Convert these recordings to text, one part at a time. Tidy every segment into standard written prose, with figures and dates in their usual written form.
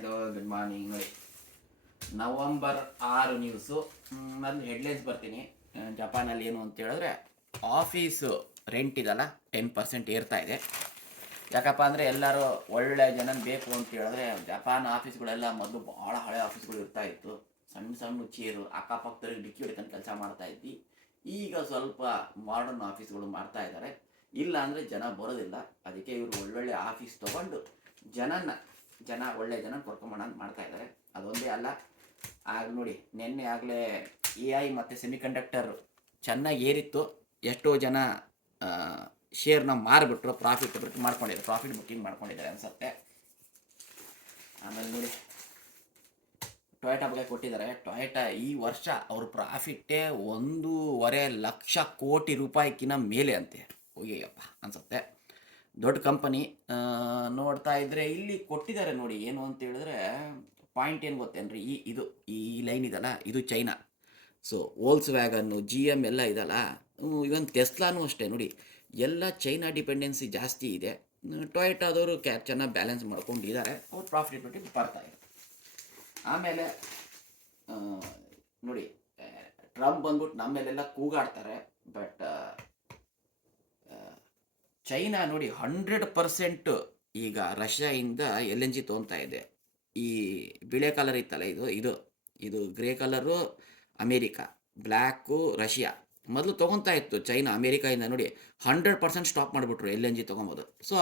Hello good morning. ನೋಡಿ November 6 news. ನಾನು headlines ಬರ್ತೀನಿ. ಜಪಾನಲ್ಲಿ ಏನು ಅಂತ ಹೇಳಿದ್ರೆ ಆಫೀಸು ರೆಂಟ್ ಇದಲ್ಲ 10% ಏರ್ತಾ ಇದೆ. ಯಾಕಪ್ಪ ಅಂದರೆ ಎಲ್ಲರೂ ಒಳ್ಳೆ ಜನ ಬೇಕು ಅಂತ ಹೇಳಿದ್ರೆ ಜಪಾನ್ ಆಫೀಸ್ಗಳೆಲ್ಲ ಮೊದಲು ಭಾಳ ಹಳೆ ಆಫೀಸ್ಗಳು ಇರ್ತಾ ಇತ್ತು. ಸಣ್ಣ ಸಣ್ಣ ಚೇರು ಅಕ್ಕಪಕ್ಕದಲ್ಲಿ ಡಿಕ್ಕಿ ಹೊಡ್ಕೊಂಡು ಕೆಲಸ ಮಾಡ್ತಾ ಇದ್ವಿ. ಈಗ ಸ್ವಲ್ಪ ಮಾಡರ್ನ್ ಆಫೀಸ್ಗಳು ಮಾಡ್ತಾ ಇದ್ದಾರೆ. ಇಲ್ಲ ಅಂದರೆ ಜನ ಬರೋದಿಲ್ಲ. ಅದಕ್ಕೆ ಇವರು ಒಳ್ಳೊಳ್ಳೆ ಆಫೀಸ್ ತೊಗೊಂಡು ಜನ ಒಳ್ಳೆ ಜನ ಕರ್ಕೊಂಬೋಣ ಅಂತ ಮಾಡ್ತಾ ಇದ್ದಾರೆ. ಅದೊಂದೇ ಅಲ್ಲ, ಆಗ ನೋಡಿ ನಿನ್ನೆ ಆಗಲೇ AI ಮತ್ತು ಸೆಮಿಕಂಡಕ್ಟರ್ ಚೆನ್ನಾಗಿ ಏರಿತ್ತು. ಎಷ್ಟೋ ಜನ ಶೇರ್ನ ಮಾರಿಬಿಟ್ರು, ಪ್ರಾಫಿಟ್ ಬುಕ್ಕಿಂಗ್ ಮಾಡ್ಕೊಂಡಿದ್ದಾರೆ ಅನ್ಸುತ್ತೆ. ಆಮೇಲೆ ನೋಡಿ ಟೊಯೋಟಾ ಬಗ್ಗೆ ಕೊಟ್ಟಿದ್ದಾರೆ. ಟೊಯೋಟಾ ಈ ವರ್ಷ ಅವ್ರ ಪ್ರಾಫಿಟ್ಟೇ 1.5 ಲಕ್ಷ ಕೋಟಿ ರೂಪಾಯಿಗಿನ ಮೇಲೆ ಅಂತೆ. ಹೋಗ್ಯಪ್ಪ ಅನ್ಸುತ್ತೆ. ದೊಡ್ಡ ಕಂಪನಿ. ನೋಡ್ತಾ ಇದ್ರೆ ಇಲ್ಲಿ ಕೊಟ್ಟಿದ್ದಾರೆ ನೋಡಿ ಏನು ಅಂತ ಹೇಳಿದ್ರೆ ಪಾಯಿಂಟ್ ಏನು ಗೊತ್ತೇನ್ರಿ, ಈ ಲೈನ್ ಇದಲ್ಲ, ಇದು ಚೈನಾ. ಸೊ ವೋಲ್ಸ್ ವ್ಯಾಗನ್ನು GM ಎಲ್ಲ ಇದಲ್ಲ, ಇವನ್ ಟೆಸ್ಲಾನು ಅಷ್ಟೇ ನೋಡಿ, ಎಲ್ಲ ಚೈನಾ ಡಿಪೆಂಡೆನ್ಸಿ ಜಾಸ್ತಿ ಇದೆ. ಟೊಯೋಟಾದವರು ಚೆನ್ನಾಗಿ ಬ್ಯಾಲೆನ್ಸ್ ಮಾಡ್ಕೊಂಡಿದ್ದಾರೆ, ಅವ್ರು ಪ್ರಾಫಿಟಬಿಲಿಟಿ ಬರ್ತಾ ಇದೆ. ಆಮೇಲೆ ನೋಡಿ ಟ್ರಂಪ್ ಬಂದ್ಬಿಟ್ಟು ನಮ್ಮ ಮೇಲೆಲ್ಲ ಕೂಗಾಡ್ತಾರೆ. ಬಟ್ ಚೈನಾ ನೋಡಿ 100% ಈಗ ರಷ್ಯಾಯಿಂದ LNG ತೊಗೊತಾ ಇದೆ. ಈ ಬಿಳೆ ಕಲರ್ ಇತ್ತಲ್ಲ, ಇದು grey colour America, black Russia. ಮೊದಲು ತೊಗೊತಾ ಇತ್ತು ಚೈನಾ ಅಮೇರಿಕಾಯಿಂದ. ನೋಡಿ 100% ಸ್ಟಾಪ್ ಮಾಡಿಬಿಟ್ರು LNG ತೊಗೊಬೋದು. ಸೊ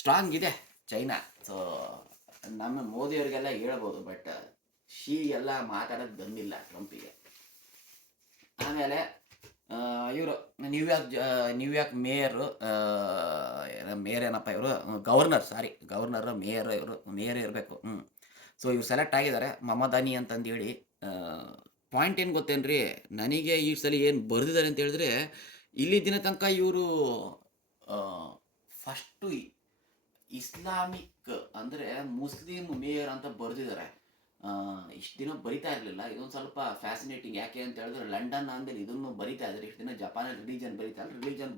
ಸ್ಟ್ರಾಂಗ್ ಇದೆ ಚೈನಾ. ಸೊ ನಮ್ಮ ಮೋದಿಯವರಿಗೆಲ್ಲ ಹೇಳ್ಬೋದು, ಬಟ್ ಎಲ್ಲ ಮಾತಾಡೋದು ಬಂದಿಲ್ಲ ಟ್ರಂಪಿಗೆ. ಆಮೇಲೆ ಇವರು ನ್ಯೂಯಾರ್ಕ್ ಮೇಯರ್ ಏನಪ್ಪ ಇವರು, ಗವರ್ನರ್ ಮೇಯರ್ ಇರಬೇಕು. ಸೊ ಇವ್ರು ಸೆಲೆಕ್ಟ್ ಆಗಿದ್ದಾರೆ, ಮಮದಾನಿ ಅಂತಂದೇಳಿ. ಪಾಯಿಂಟ್ ಏನು ಗೊತ್ತೇನ್ರಿ, ನನಗೆ ಈ ಸಲ ಏನು ಬರೆದಿದ್ದಾರೆ ಅಂತ ಹೇಳಿದ್ರೆ, ಇಲ್ಲಿ ದಿನ ತನಕ ಇವರು ಫಸ್ಟು ಇಸ್ಲಾಮಿಕ್ ಅಂದರೆ ಮುಸ್ಲಿಂ ಮೇಯರ್ ಅಂತ ಬರೆದಿದ್ದಾರೆ. ಇಷ್ಟು ದಿನ ಬರಿತಾ ಇರಲಿಲ್ಲ. ಇದೊಂದು ಸ್ವಲ್ಪ ಫ್ಯಾಸಿನೇಟಿಂಗ್. ಯಾಕೆ ಅಂತ ಹೇಳಿದ್ರೆ ಲಂಡನ್ ಅಂದೇಳಿ ಇದನ್ನು ಬರಿತಾ ಇದ್ದಾರೆ. ಇಷ್ಟು ದಿನ ಜಪಾನಲ್ಲಿ ರಿಲಿಜನ್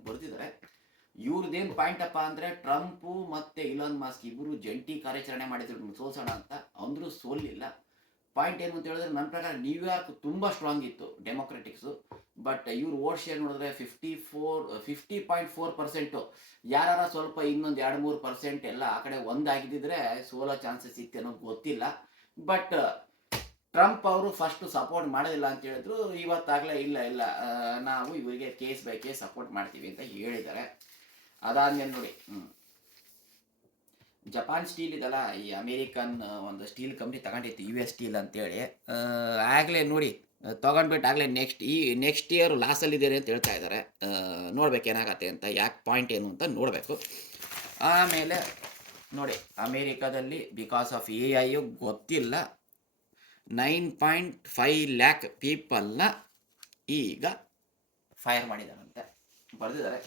ಬರೆದಿದ್ದಾರೆ. ಇವ್ರದ್ದೇನು ಪಾಯಿಂಟ್ ಅಪ್ಪ ಅಂದರೆ, ಟ್ರಂಪು ಮತ್ತು ಇಲಾನ್ ಮಾಸ್ಕ್ ಇಬ್ಬರು ಜಂಟಿ ಕಾರ್ಯಾಚರಣೆ ಮಾಡಿದ್ರು ಸೋಲ್ಸೋಣ ಅಂತ. ಅಂದರೂ ಸೋಲಿಲ್ಲ. ಪಾಯಿಂಟ್ ಏನು ಅಂತ ಹೇಳಿದ್ರೆ, ನನ್ನ ಪ್ರಕಾರ ನ್ಯೂಯಾರ್ಕ್ ತುಂಬ ಸ್ಟ್ರಾಂಗ್ ಇತ್ತು ಡೆಮೊಕ್ರೆಟಿಕ್ಸು. ಬಟ್ ಇವ್ರು ವೋಟ್ ಶೇರ್ ನೋಡಿದ್ರೆ 50.4%. ಯಾರ ಸ್ವಲ್ಪ ಇನ್ನೊಂದು 2-3% ಎಲ್ಲ ಆ ಕಡೆ ಒಂದಾಗಿದ್ದಿದ್ರೆ ಸೋಲೋ ಚಾನ್ಸಸ್ ಇತ್ತೇನೋ ಗೊತ್ತಿಲ್ಲ. ಬಟ್ ಟ್ರಂಪ್ ಅವರು ಫಸ್ಟ್ ಸಪೋರ್ಟ್ ಮಾಡೋದಿಲ್ಲ ಅಂತ ಹೇಳಿದ್ರು. ಇವತ್ತಾಗಲೇ ಇಲ್ಲ ನಾವು ಇವರಿಗೆ ಕೇಸ್ ಬೈ ಕೇಸ್ ಸಪೋರ್ಟ್ ಮಾಡ್ತೀವಿ ಅಂತ ಹೇಳಿದ್ದಾರೆ. ಅದಾದ್ಮೇಲೆ ನೋಡಿ ಜಪಾನ್ ಸ್ಟೀಲ್ ಇದಲ್ಲ, ಈ ಅಮೇರಿಕನ್ ಒಂದು ಸ್ಟೀಲ್ ಕಂಪ್ನಿ ತಗೊಂಡಿತ್ತು US ಸ್ಟೀಲ್ ಅಂತೇಳಿ. ಆಗಲೇ ನೋಡಿ ತೊಗೊಂಡ್ಬಿಟ್ಟು ಆಗಲೇ ನೆಕ್ಸ್ಟ್ ಇಯರ್ ಲಾಸಲ್ಲಿದ್ದಾರೆ ಅಂತ ಹೇಳ್ತಾ ಇದ್ದಾರೆ. ನೋಡ್ಬೇಕು ಏನಾಗತ್ತೆ ಅಂತ, ಯಾಕೆ ಪಾಯಿಂಟ್ ಏನು ಅಂತ ನೋಡಬೇಕು. ಆಮೇಲೆ ನೋಡಿ ಅಮೇರಿಕಾದಲ್ಲಿ ಬಿಕಾಸ್ ಆಫ್ AI ಗೊತ್ತಿಲ್ಲ 9.5 ಲ್ಯಾಕ್ ಪೀಪಲ್ನ ಈಗ ಫೈರ್ ಮಾಡಿದಾರಂತೆ ಬರೆದಿದ್ದಾರೆ.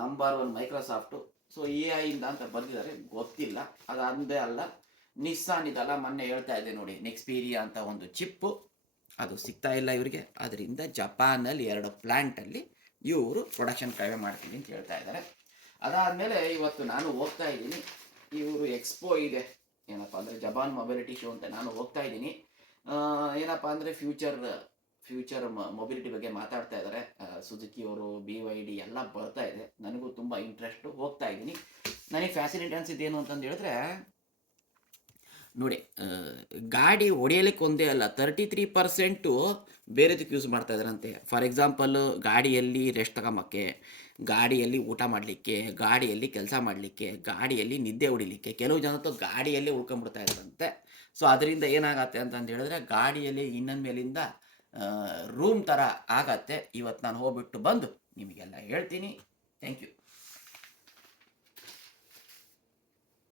ನಂಬರ್ 1 ಮೈಕ್ರೋಸಾಫ್ಟು. ಸೊ AI ಇಂದ ಅಂತ ಬರೆದಿದ್ದಾರೆ, ಗೊತ್ತಿಲ್ಲ. ಅದಂದೇ ಅಲ್ಲ, ನಿಸ್ಸಾನ್ ಇದಲ್ಲ, ಮೊನ್ನೆ ಹೇಳ್ತಾ ಇದ್ದೆ ನೋಡಿ, ನೆಕ್ಸ್ಪೀರಿಯಾ ಅಂತ ಒಂದು ಚಿಪ್ಪು ಅದು ಸಿಗ್ತಾ ಇಲ್ಲ ಇವರಿಗೆ. ಅದರಿಂದ ಜಪಾನಲ್ಲಿ 2 ಪ್ಲ್ಯಾಂಟಲ್ಲಿ ಇವರು ಪ್ರೊಡಕ್ಷನ್ ಕಡಿಮೆ ಮಾಡ್ತೀನಿ ಅಂತ ಹೇಳ್ತಾ ಇದ್ದಾರೆ. ಅದಾದಮೇಲೆ ಇವತ್ತು ನಾನು ಹೋಗ್ತಾ ಇದ್ದೀನಿ, ಇವರು ಎಕ್ಸ್ಪೋ ಇದೆ ಏನಪ್ಪ ಅಂದರೆ ಜಪಾನ್ ಮೊಬಿಲಿಟಿ ಶೋ ಅಂತ ನಾನು ಹೋಗ್ತಾ ಇದ್ದೀನಿ. ಏನಪ್ಪ ಅಂದರೆ ಫ್ಯೂಚರ್ ಮೊಬಿಲಿಟಿ ಬಗ್ಗೆ ಮಾತಾಡ್ತಾ ಇದ್ದಾರೆ. ಸುಜುಕಿ ಅವರು, BYD ಎಲ್ಲ ಬರ್ತಾ ಇದೆ. ನನಗೂ ತುಂಬ ಇಂಟ್ರೆಸ್ಟು, ಹೋಗ್ತಾ ಇದ್ದೀನಿ. ನನಗೆ ಫ್ಯಾಸಿನೇಟ್ ಅನಿಸಿದ್ದೇನು ಅಂತಂದು ಹೇಳಿದ್ರೆ ನೋಡಿ, ಗಾಡಿ ಹೊಡೆಯಲಿಕ್ಕೆ ಒಂದೇ ಅಲ್ಲ, 33% ಬೇರೆದಕ್ಕೆ ಯೂಸ್ ಮಾಡ್ತಾ ಇದ್ದಾರಂತೆ. ಫಾರ್ ಎಕ್ಸಾಂಪಲ್ ಗಾಡಿಯಲ್ಲಿ ರೆಸ್ಟ್ ತಗೊಂಬಕ್ಕೆ, ಗಾಡಿಯಲ್ಲಿ ಊಟ ಮಾಡಲಿಕ್ಕೆ, ಗಾಡಿಯಲ್ಲಿ ಕೆಲಸ ಮಾಡಲಿಕ್ಕೆ, ಗಾಡಿಯಲ್ಲಿ ನಿದ್ದೆ ಹೊಡಿಲಿಕ್ಕೆ. ಕೆಲವು ಜನತ್ತು ಗಾಡಿಯಲ್ಲೇ ಉಳ್ಕೊಂಡ್ಬಿಡ್ತಾ ಇದ್ದಾರಂತೆ. ಸೊ ಅದರಿಂದ ಏನಾಗತ್ತೆ ಅಂತಂದು ಹೇಳಿದ್ರೆ ಗಾಡಿಯಲ್ಲಿ ಇನ್ನೊಂದು ಮೇಲಿಂದ ರೂಮ್ ಥರ ಆಗತ್ತೆ. ಇವತ್ತು ನಾನು ಹೋಗ್ಬಿಟ್ಟು ಬಂದು ನಿಮಗೆಲ್ಲ ಹೇಳ್ತೀನಿ. Thank you.